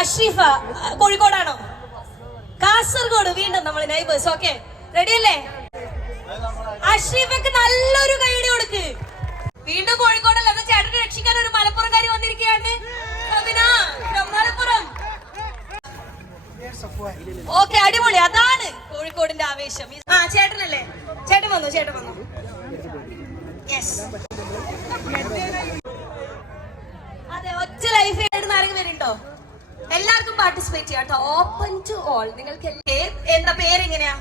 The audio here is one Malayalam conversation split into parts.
അഷ്റീഫ കോഴിക്കോടാണോ? കാസർഗോഡ് വീണ്ടും നമ്മൾ നൈബേഴ്സ് ഓക്കെ റെഡി അല്ലേ? അഷ്റീഫക്ക് നല്ലൊരു കൈയടി കൊടുക്ക്. വീണ്ടും കോഴിക്കോടല്ല? അത് ചേട്ടനെ രക്ഷിക്കാൻ ഒരു മലപ്പുറംകാരി വന്നിരിക്കുകയാണ്. മലപ്പുറം. ഓക്കെ അടിപൊളി. അതാണ് കോഴിക്കോടിന്റെ ആവേശം. ആ ചേട്ടനല്ലേ? ചേട്ടൻ വന്നു ചേട്ടൻ വന്നു യെസ് അതെ ഒറ്റ ലൈഫ് വരുന്നുണ്ടോ എല്ലാവർക്കും പാർട്ടിസിപ്പേറ്റ് ചെയ്യാം കേട്ടോ. ഓപ്പൺ ടു ഓൾ നിങ്ങൾക്ക് എന്താ പേരെങ്ങനെയാ?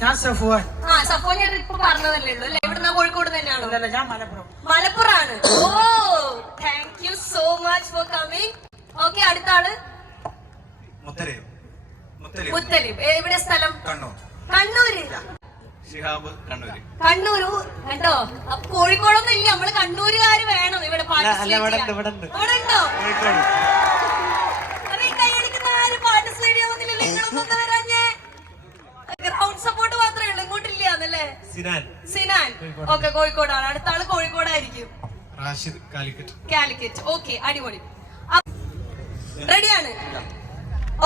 ഞാൻ സഫുവാൻ. ആ സഫോൻ ഞാൻ ഇപ്പൊ പറഞ്ഞതല്ലേ ഉള്ളൂ അല്ലേ? ഇവിടുന്ന് കോഴിക്കോട് തന്നെയാണോ? അല്ലല്ല ഞാൻ മലപ്പുറം. മലപ്പുറാണ്. ഓ thank you so much for coming okay അടുത്ത ആൾ? മുത്തലയും? മുത്തലയും. മുത്തലിം എവിടെ സ്ഥലം? കണ്ണൂർ. കണ്ണൂര്. ഷിഹാബ് കണ്ണൂര്. കണ്ണൂര് കണ്ടോ? അപ്പൊ കോഴിക്കോടൊന്നും ഇല്ല. നമ്മൾ കണ്ണൂരുകാര് വേണം ഇവിടെ അല്ല, ഇവിടെ ഉണ്ട്, കൈയടിക്കുന്ന ആരും പാർട്ടിസിപ്പേറ്റ് ചെയ്യാവുന്നില്ലല്ലോ നിങ്ങളൊന്നും വരാഞ്ഞേ ഗ്രൗണ്ട് സപ്പോർട്ട് മാത്രമേ ഉള്ളൂ. ഇങ്ങോട്ടില്ല എന്നല്ലേ? സിനാൻ. സിനാൻ. ഓക്കെ കോഴിക്കോടാണ്. അടുത്ത ആൾ കോഴിക്കോടായിരിക്കും. റാഷിദ് കാലിക്കറ്റ്. കാലിക്കറ്റ്. ഓക്കെ അടിപൊളി. റെഡിയാണ്?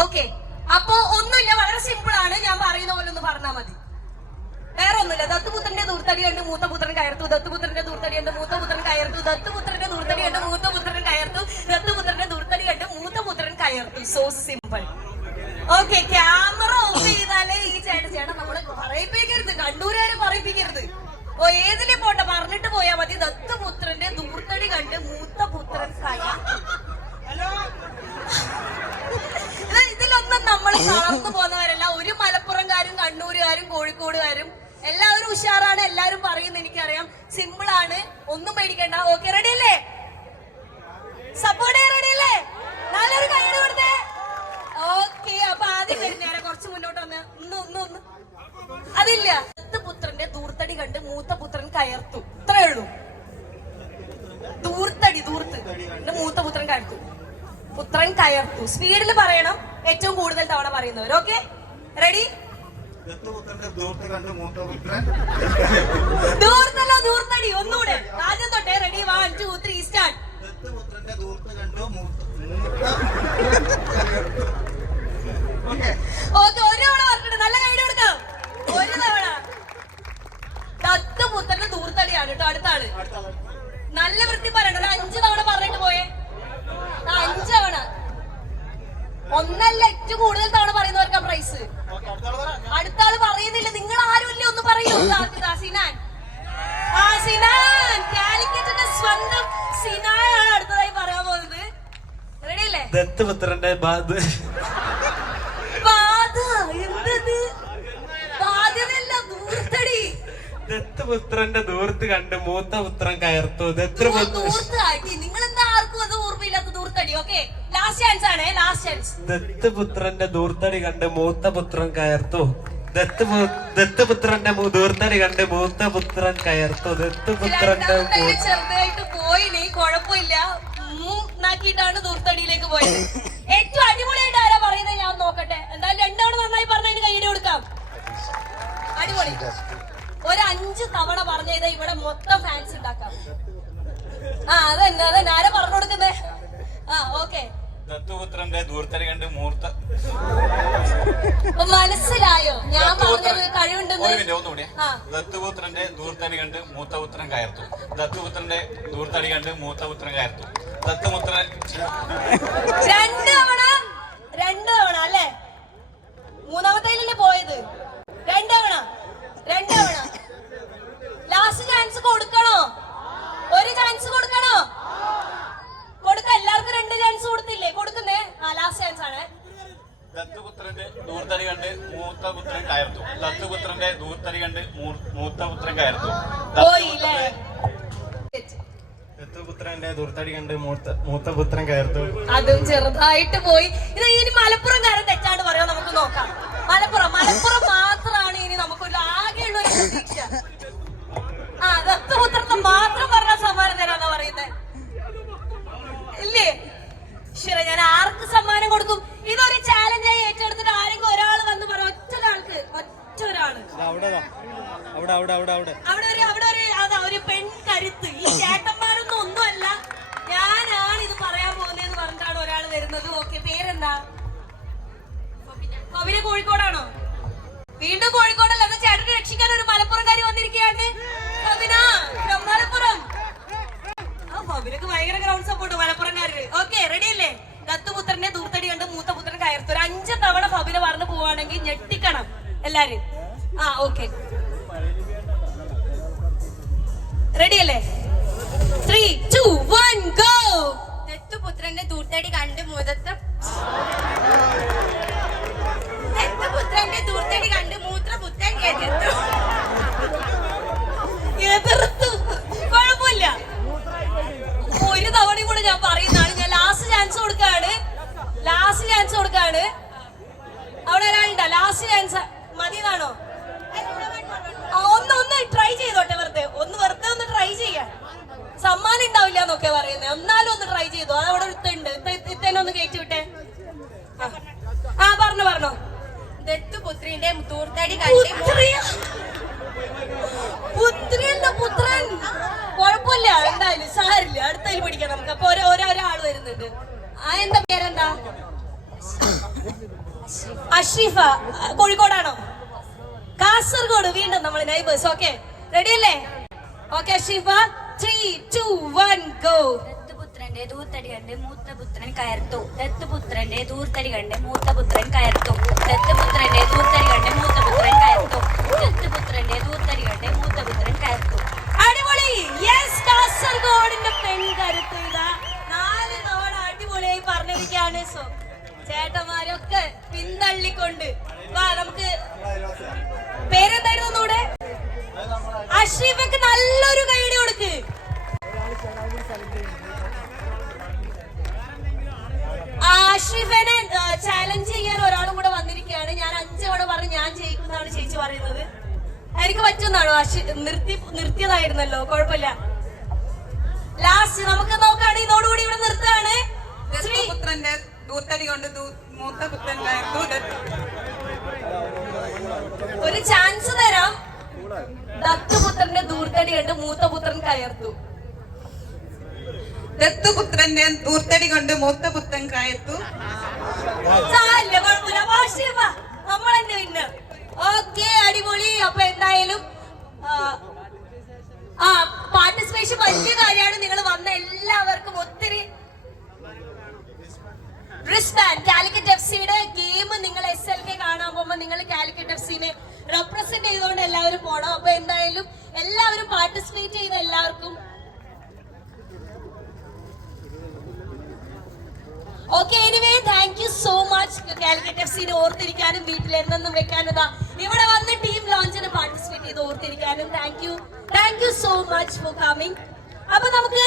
ഓക്കെ. അപ്പോ ഒന്നുമില്ല വളരെ സിമ്പിൾ ആണ്. ഞാൻ പറയുന്ന പോലെ ഒന്ന് പറഞ്ഞാൽ മതി. ദൂർത്തടി കണ്ട് മൂത്ത പുത്രൻ കയർത്തു. ദത്തുപുത്രന്റെ ദൂർത്തടി കണ്ട് മൂത്ത പുത്രൻ കയർത്തു. ദത്തുപുത്രന്റെ ദൂർത്തടി കണ്ട് മൂത്ത പുത്രൻ കയർത്തു. ദത്തുപുത്രന്റെ ദൂർത്തടി കണ്ട് മൂത്ത പുത്രൻ കയർത്തു. So simple okay camera off ചെയ്താലേ ഈ ചേട്ടൻ ചേട്ടൻ നമ്മൾ പറയിപ്പിക്കരുത്. കണ്ണൂരുകാരെ പറയിപ്പിക്കരുത്. ഓ ഏതിലെ പോട്ടെ പറഞ്ഞിട്ട് പോയാ മതി. ദത്തുപുത്രന്റെ ദൂർത്തടി കണ്ട് മൂത്ത പുത്രൻ കയർത്തു. ഇത് ഇതിലൊന്നും നമ്മൾ കാർന്നു പോകുന്നവരല്ല. ഒരു മലപ്പുറംകാരും കണ്ണൂരുകാരും കോഴിക്കോടുകാരും എല്ലാവരും ഉഷാറാണ്. എല്ലാരും പറയുന്നത് എനിക്കറിയാം. സിമ്പിൾ ആണ്. ഒന്നും പേടിക്കണ്ട. ഓക്കെ റെഡി അല്ലേ? സപ്പോർട്ട് റെഡി അല്ലേ? നല്ലൊരു കൈയ്യടി കൊടുത്തേ ഓക്കെ അപ്പൊ ആദ്യം വരുന്നേരം കുറച്ച് മുന്നോട്ട് വന്ന്. ഒന്ന് ഒന്ന് ഒന്ന്. അതില്ല. പുത്രന്റെ ദൂർത്തടി കണ്ട് മൂത്ത പുത്രൻ കയർത്തു. ഇത്രേ ഉള്ളൂ. ദൂർത്തടി ദൂർത്ത് മൂത്ത പുത്രൻ കയർത്തു. പുത്രൻ കയർത്തു. സ്പീഡിൽ പറയണം. ഏറ്റവും കൂടുതൽ തവണ പറയുന്നവർ ഓക്കെ റെഡി ദൂർത്തല്ല ദൂർത്തടി. ഒന്നുകൂടെ ആദ്യം തൊട്ടേ ready one two three start ദൂരത്ത് കണ്ടോ മൂത്ത ഓക്കെ ഒരു തവണ പറഞ്ഞിട്ട് നല്ല കൈഡ് കൊടുക്കാം ഒരു തവണ ദത്ത് പുത്രന്റെ ദൂർത്തടിയാണ് കേട്ടോ അടുത്ത ആൾ നല്ല വൃത്തി പറയണ്ട ഒരു അഞ്ച് തവണ പറഞ്ഞിട്ട് പോയേ ആ, അഞ്ച് തവണ ഒന്നല്ല ഏറ്റവും കൂടുതൽ തവണ പറയുന്നവർക്കാ പ്രൈസ് അടുത്ത ആൾ പറയുന്നില്ല നിങ്ങൾ ആരുമില്ല ഒന്ന് പറയൂ ആദ്യത്തെ സിനാൻ ആ സിനാൻ കാലിക്കറ്റിന്റെ സ്വന്തം സിനാനാണ് അടുത്തതായി പറയാൻ പോകുന്നത് റെഡി അല്ലേ ദത്തുപുത്രന്റെ ബാധ ദത്തപുത്രന്റെ ദൂർത്ത് ദത്തുപുത്രന്റെ കണ്ട് മൂത്ത പുത്രൻ കയർത്തു. ദൂർ- ദത്തുപുത്ര ദൂർത്ത് ആക്കി നിങ്ങൾ എന്താ ആർക്കും അത് ഓർമ്മയില്ലാത്ത ദൂർത്തടി ദത്തുപുത്രന്റെ കണ്ട് മൂത്ത പുത്രൻ കയർത്തു. ദത്തപുത്രന്റെ ദത്തുപുത്രന്റെ ദൂർത്തടി കണ്ട് മൂത്ത പുത്രൻ കയർത്തു. ദത്തപുത്രന്റെ ചെറുതായിട്ട് പോയി നീ പോയിനി കുഴപ്പമില്ല. മൂന്നാക്കിയിട്ടാണ് ദൂർത്തടിയിലേക്ക് പോയത്. ഏറ്റവും അടിപൊളിയായിട്ട് ആരാ പറയുന്നത് ഞാൻ നോക്കട്ടെ. എന്തായാലും രണ്ടവണ നന്നായി പറഞ്ഞതിന് കൈയ്യടി കൊടുക്കാം. അടിപൊളി. ഒരു അഞ്ച് തവണ പറഞ്ഞത് ഇവിടെ മൊത്തം ഫാൻസ് ഉണ്ടാക്കാം. ആ അതന്നെ അതന്നെ. ആരാ പറഞ്ഞു കൊടുക്കുന്നേ? ആ ഓക്കെ ദത്തുപുത്രന്റെ ദൂരത്തടി കണ്ട് മൂർത്ത മനസ്സിലായോ? ഞാൻ പറഞ്ഞത് കഴിവുണ്ടെന്ന്. ദത്തുപുത്രന്റെ ദൂർത്തടി കണ്ട് മൂത്ത പുത്രൻ കയർത്തു. ദത്തുപുത്രന്റെ ദൂർത്തടി കണ്ട് മൂത്ത പുത്രൻ കയർത്തു. രണ്ട് തവണ രണ്ട് തവണ അല്ലേ? മൂന്നാമത്തേലല്ലേ പോയത്? രണ്ട് തവണ രണ്ട് തവണ. ലാസ്റ്റ് ചാൻസ് കൊടുക്കണോ? ഒരു ചാൻസ് കൊടുക്കണോ? കൊടുക്ക എല്ലാവർക്കും രണ്ട് ചാൻസ് കൊടുത്തില്ലേ? കൊടുക്കുന്നേ. ആ ലാസ്റ്റ് ചാൻസ് ആണ്. ദത്തുപുത്രന്റെ ദൂരത്തടി കണ്ട് മൂത്ത പുത്രൻ കയർത്തു ദത്തുപുത്രന്റെ ദൂരത്തടി കണ്ട് മൂത്ത പുത്രൻ കയർത്തു പോയില്ലേ? ദൂർത്തടി കണ്ട് മൂത്ത മൂത്ത പുത്രൻ കയർത്തു. അതും ചെറുതായിട്ട് പോയി. ഇത് ഇനി മലപ്പുറം കാരൻ തെറ്റാണ്ട് പറയാം? നമുക്ക് നോക്കാം. മലപ്പുറം മലപ്പുറം മാത്രമാണ് ഇനി നമുക്കൊരു ആകെയുള്ള ഒരു പ്രതീക്ഷ. ആ ദത്തുപുത്രത്തെ മാത്രം പറഞ്ഞ സമ്മാനം തരാന്നാ പറയുന്നത് ഇല്ലേ? ശരി ഞാൻ ആർക്ക് സമ്മാനം കൊടുക്കും ഇതൊരു ചാലഞ്ചായി ഏറ്റെടുത്തിട്ട് ആരെങ്കിലും ഒരാൾ വന്ന് പറ ഒറ്റ ഒരാൾക്ക് ഒറ്റ ഒരാൾ. അവിടെ അവിടെ അവിടെ അവിടെ അവിടെ. അവിടെ ഒരു അവിടെ ഒരു അതാ ഒരു പെൺ കരുത്ത് ഈ ചേട്ടന്മാരൊന്നും ഒന്നുമല്ല. ഞാനാണ് ഇത് പറയാൻ പോകുന്നതെന്ന് പറഞ്ഞിട്ടാണ് പേരെന്താ? ഫബിന കോഴിക്കോടാണോ? വീണ്ടും കോഴിക്കോടല്ല എന്നാ ചേട്ടനെ രക്ഷിക്കാൻ ഒരു മലപ്പുറംകാരി വന്നിരിക്കുകയാണ്. from മലപ്പുറം. ആ ഫബിനക്ക് ഭയങ്കര ഗ്രൗണ്ട് സപ്പോർട്ട് മലപ്പുറംകാര് ഓക്കെ റെഡി അല്ലേ? ദത്തുപുത്രന്റെ ദൂർത്തടി കണ്ട് മൂത്ത പുത്രൻ കയർത്തു. ഒരു അഞ്ച് തവണ ഫബിന പറഞ്ഞു പോവാണെങ്കിൽ ഞെട്ടിക്കണം എല്ലാരും ആ ഓക്കെ. ഒരാൾ ആ എന്താ പേരെന്താ? അഷ്റീഫ. ആ, കോഴിക്കോടാണോ? കാസർഗോഡ്. വീണ്ടും നമ്മൾ നൈബേഴ്സ് ഓക്കെ റെഡി അല്ലേ? Okay Ashrifa. Three two one go ദത്തുപുത്രന്റെ ദൂർത്തടി കണ്ട് മൂത്തപുത്രൻ കയർത്തു. ദത്തുപുത്രന്റെ ദൂർത്തടി കണ്ട് മൂത്തപുത്രൻ കയർത്തു. ദത്തുപുത്രന്റെ ദൂർത്തടി കണ്ട് മൂത്തപുത്രൻ കയർത്തു. ദത്തുപുത്രന്റെ ദൂർത്തടി കണ്ട് മൂത്തപുത്രൻ കയർത്തു. ചേട്ടന്മാരൊക്കെ പിന്തള്ളിക്കൊണ്ട്. വാ നമുക്ക് പേരെന്തായിരുന്നു ഒന്നുകൂടെ അഷ്റീഫക്ക് നല്ലൊരു കൈഡി കൊടുക്ക്. അഷ്റീഫിനെ ചാലഞ്ച് ചെയ്യാൻ ഒരാളും കൂടെ വന്നിരിക്കുകയാണ്. ഞാൻ അഞ്ചവണ പറഞ്ഞ് ഞാൻ ജയിക്കുന്നതാണ് ചേച്ചി പറയുന്നത്. എനിക്ക് പറ്റുന്നാണോ അഷി നിർത്തി നിർത്തിയതായിരുന്നല്ലോ കുഴപ്പമില്ല. ലാസ്റ്റ് നമുക്ക് നോക്കാണ് ഇതോടുകൂടി ഇവിടെ നിർത്തുകയാണ്. ശ്രീ പുത്രന്റെ ദൂത്തടി കൊണ്ട് മൂത്ത പുത്രൻ ഒരു ചാൻസ് തരാം. ദത്തുപുത്രന്റെ ദൂർത്തടി കണ്ട് മൂത്തപുത്രൻ കയർത്തു. ദത്തുപുത്രന്റെ ദൂർത്തടി കൊണ്ട് മൂത്തപുത്രൻ കയർത്തു. തന്നെ വിന്നർ ഓക്കെ അടിപൊളി. അപ്പൊ എന്തായാലും ആ, ആ പാർട്ടിസിപ്പേഷൻ വലിയ കാര്യമാണ്. നിങ്ങൾ വന്ന എല്ലാവർക്കും ഒത്തിരി റിസ്ബാൻഡ് കാലിക്കറ്റ് എഫ് സിയുടെ ഗെയിം നിങ്ങൾ എസ് എൽ കെ കാണാൻ പോകുമ്പോൾ നിങ്ങൾ കാലിക്കറ്റ് എഫ് സിനെ റെപ്രസെന്റ് ചെയ്തുകൊണ്ട് എല്ലാവരും പോണം അപ്പൊ എന്തായാലും എല്ലാവരും പാർട്ടിസിപ്പേറ്റ് ചെയ്ത എല്ലാവർക്കും. Okay anyway thank you so much Calicut F സിനെ ഓർത്തിരിക്കാനും വീട്ടിൽ എന്തെന്നും വെക്കാനും ഇവിടെ വന്ന് ടീം ലോഞ്ചിന് പാർട്ടിസിപ്പേറ്റ് ചെയ്ത് ഓർത്തിരിക്കാനും thank you thank you so much for coming അപ്പൊ നമുക്ക്